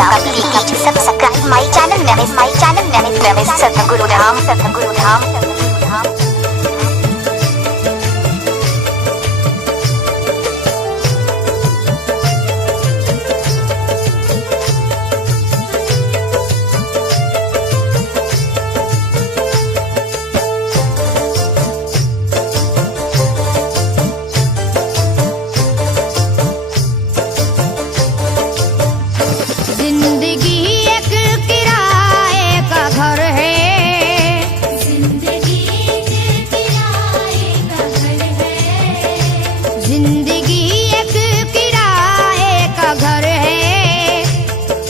please subscribe my channel name is Satguru Dham.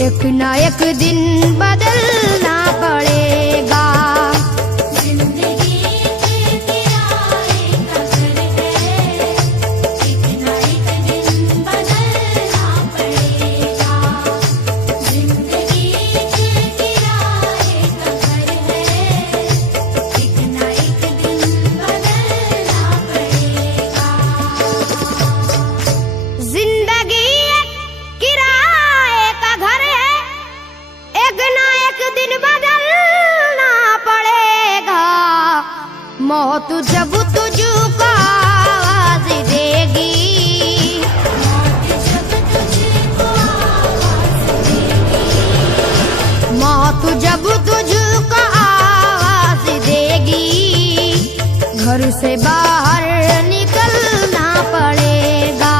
एक ना एक दिन बदलना पड़ेगा। जिंदगी एक किराए का घर है, एक ना एक दिन बदलना पड़ेगा। जिंदगी एक किराए का घर है, एक ना एक दिन बदलना पड़ेगा। जिंदगी किराए का घर है, एक ना एक दिन बदलना पड़ेगा। मौत जब तुझको आवाज देगी, मौत जब तुझको आवाज देगी, मौत जब तुझको आवाज देगी, घर से बाहर निकलना पड़ेगा।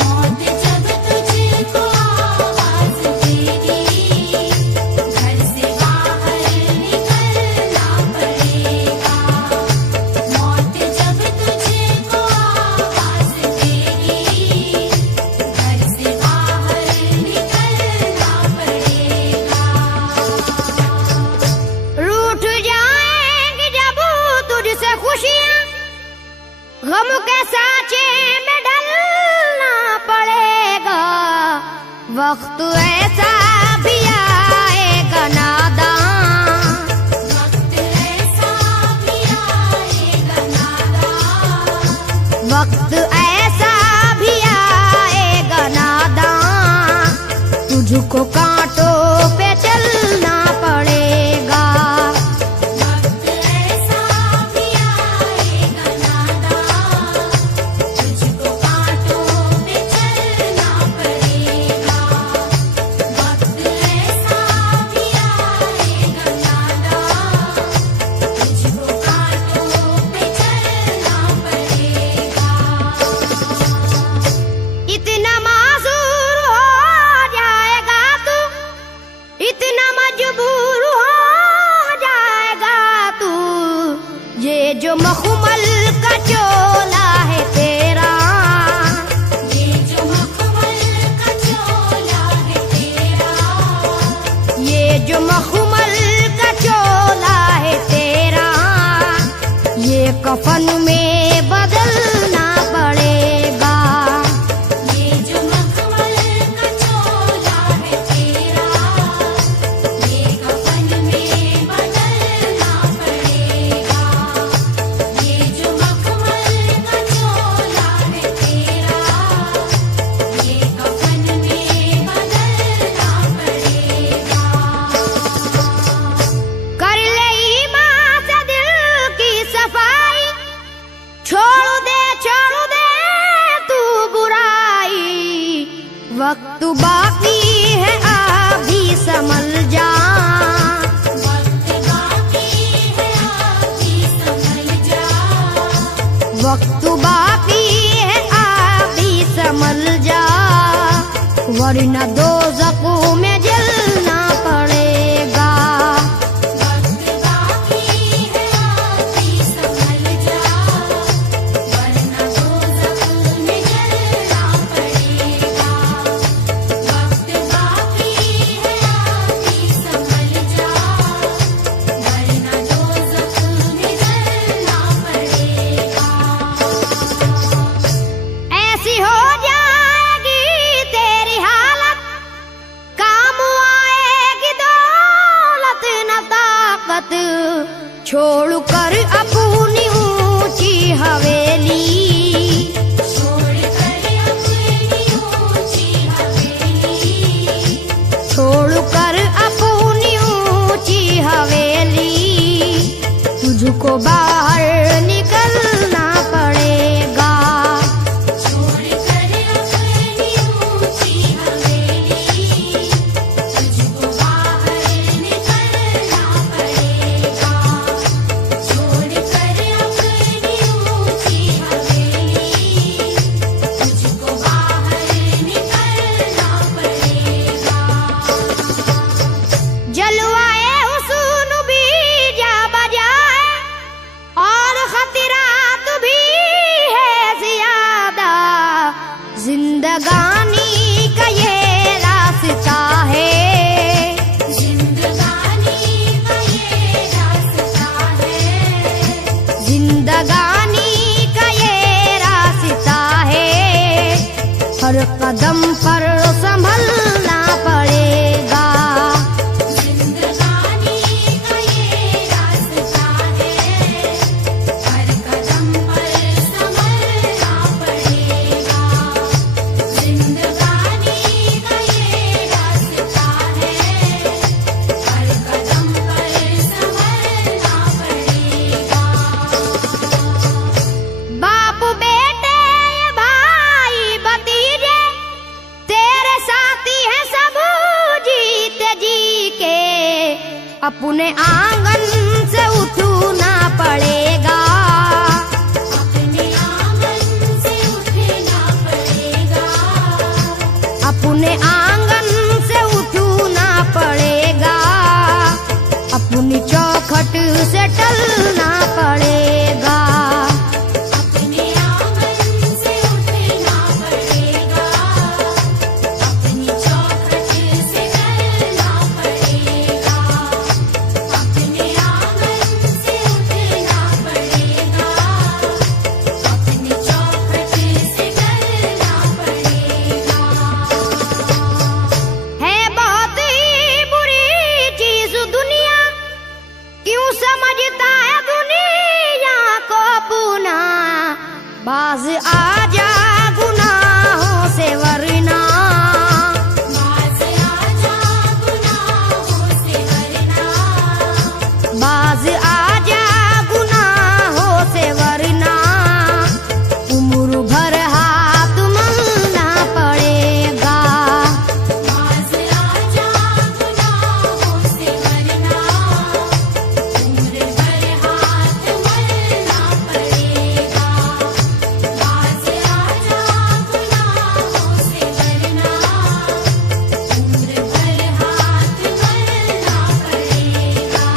मौत जब तुझको आवाज देगी, घर से बाहर निकलना पड़ेगा। मौत जब तुझको आवाज देगी, घर से बाहर निकलना पड़ेगा। रूठ जाएंगी जब तुझसे खुशियां, गम के साँचे में ढलना पड़ेगा। वक्त ऐसा भी आएगा नादान, वक्त ऐसा भी आएगा नादान, वक्त ऐसा भी आएगा नादान, तुझको कांटों पे चलना पड़ेगा। वक्त ऐसा भी आएगा नादान, तुझको कांटों पे चलना पड़ेगा। वक्त ऐसा भी आएगा नादान, तुझको कांटों पे चलना पड़ेगा। इतना मासूर हो जाएगा तू, इतना मजबूर हो जाएगा तू, ये जो मखमल का चोला है तेरा, ये जो मखमल का चोला है तेरा, ये जो मखमल का चोला है तेरा, ये कफन में बदलना पड़ेगा। ये जो मखमल का चोला है तेरा, ये कफन में बदलना पड़ेगा। ये जो मखमल का चोला है तेरा, ये कफन में बदलना पड़ेगा। कर ले ईमान से दिल की सफाई, छोड़ दे तू बुराई। वक्त बाकी है अभी संभल जा, वक्त बाकी है अभी संभल जा, वक्त बाकी है अभी संभल जा, वरना दोज़ख में जलना पड़ेगा। वक्त बाकी है अभी संभल जा, वरना दोज़ख में जलना पड़ेगा। वक्त बाकी है अभी संभल जा, वरना दोज़ख में जलना पड़ेगा। ऐसी हो जाएगी तेरी हालत, काम बाहर निकलना पड़ेगा। छोड़ कर अपनी ऊंची हवेली, तुझको बाहर निकलना पड़ेगा। छोड़ कर अपनी ऊंची हवेली, तुझको बाहर निकलना पड़ेगा। जलवाए हुस्न भी जा बजाए और खतरात भी है ज्यादा, जिंदगानी का ये रास्ता है। जिंदगानी का ये रास्ता है। जिंदगानी का ये रास्ता है। हर कदम पर संभलना पड़ेगा। जिंदगानी का ये रास्ता है। हर कदम पर संभलना पड़ेगा। जिंदगानी का ये रास्ता है। हर कदम पर संभलना पड़ेगा। बाप बेटे भाई भतीजे तेरे साथी हैं सब जीते जी के, अपने आंगन से उठना पड़ेगा। अपने आंगन से उठना पड़ेगा। अपने आंगन से उठना पड़ेगा। अपनी चौखट से टलना पड़ेगा। अपने आंगन से उठना पड़ेगा। अपनी चौखट से टलना पड़ेगा। अपने आंगन से उठना पड़ेगा। अपनी चौखट से टलना पड़ेगा। है बहुत ही बुरी चीज दुनिया, क्यों समझता है दुनिया को अपना। बाज आजा गुनाहों से वरना, बाज आजा गुनाहों से वरना। बाज आजा गुनाहों से वरना। उम्र भर हाथ मलना पड़ेगा। बाज आजा गुनाहों से वरना। उम्र भर हाथ मलना पड़ेगा। बाज आजा गुनाहों से वरना। उम्र भर हाथ मलना पड़ेगा।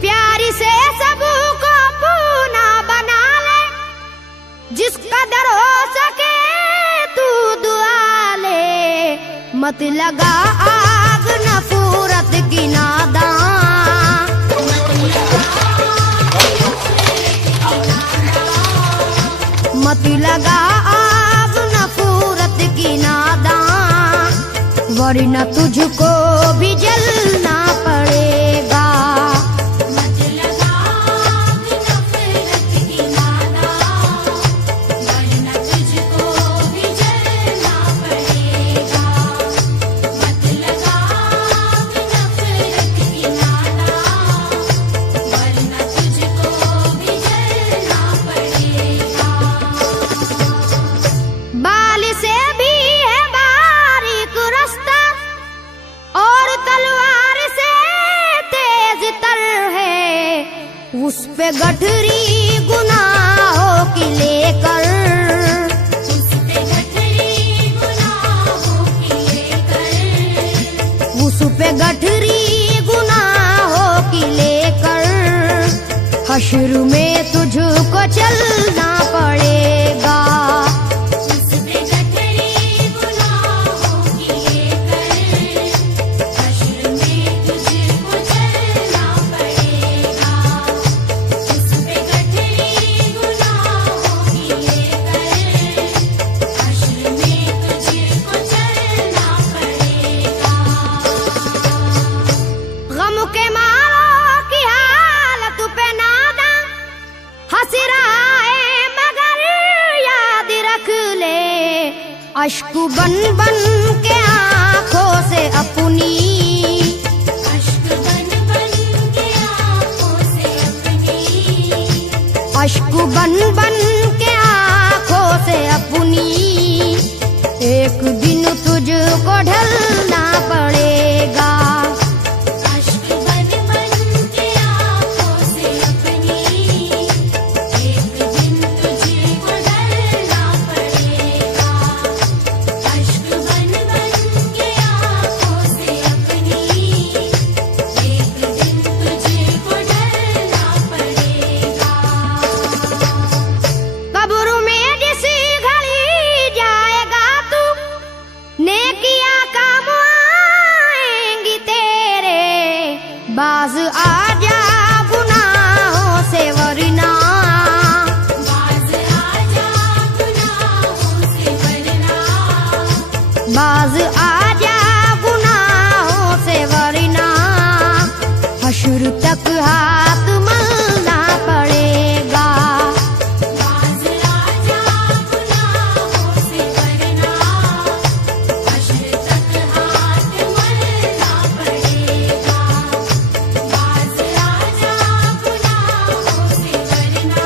प्यार से सबको अपना बना ले, जिस कदर हो सके तू दुआ ले। मत लगा आग नफरत की नादान। मत लगा आग नफरत की नादान, वरना तुझको भी जलना पड़ेगा। मत लगा आग नफरत की नादान, वरना तुझको भी जलना पड़ेगा। मत लगा आग नफरत की नादान, वरना तुझको भी जलना पड़ेगा। बाल से भी है बारीक रास्ता और तलवार से तेज तर है। उस पे गठरी गुनाहों की लेकर, उस पे गठरी गुनाहों की लेकर। उस पे गठरी गुनाहों की लेकर। हश्र में तुझको चलना पड़ेगा। उस पे गठरी गुनाहों की लेकर। हश्र में तुझको चलना पड़ेगा। उस पे गठरी गुनाहों की लेकर। हश्र में तुझको चलना पड़ेगा। गम के मारों की हालत पे नादा हंस रहा है, मगर याद रख ले अश्क बन बन के आंखों से अपनी। अश्क बन बन के आंखों से अश्क बन बन के आंखों से अपनी एक दिन तुझको ढलना पड़ेगा। अश्क बन बन के आँखों से अपनी एक दिन तुझको ढलना पड़ेगा। अश्क बन बन के आँखों से अपनी एक दिन तुझको ढलना पड़ेगा। कब्र में जिस घड़ी जाएगा तू नेकियां काम आएंगी तेरे। बाज आजा गुनाहों से वरना बाज आजा गुनाहों से वरना बाज आजा गुनाहों से वरना हश्र तक हाथ मलना पड़ेगा। बाज आजा गुनाहों से वरना हश्र तक हाथ मलना पड़ेगा। बाज आजा गुनाहों से वरना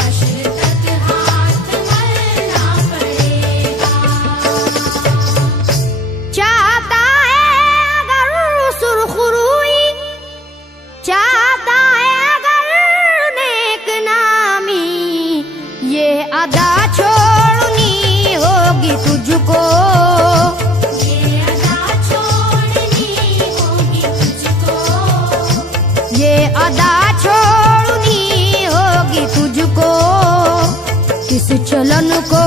हश्र तक हाथ मलना पड़ेगा। चाहता है अगर सुरखरुई, चाहता है अगर नेक नामी, ये अदा छोड़नी होगी तुझको। ये अदा छोड़नी होगी तुझको। ये अदा छोड़नी होगी तुझको। इस चलन को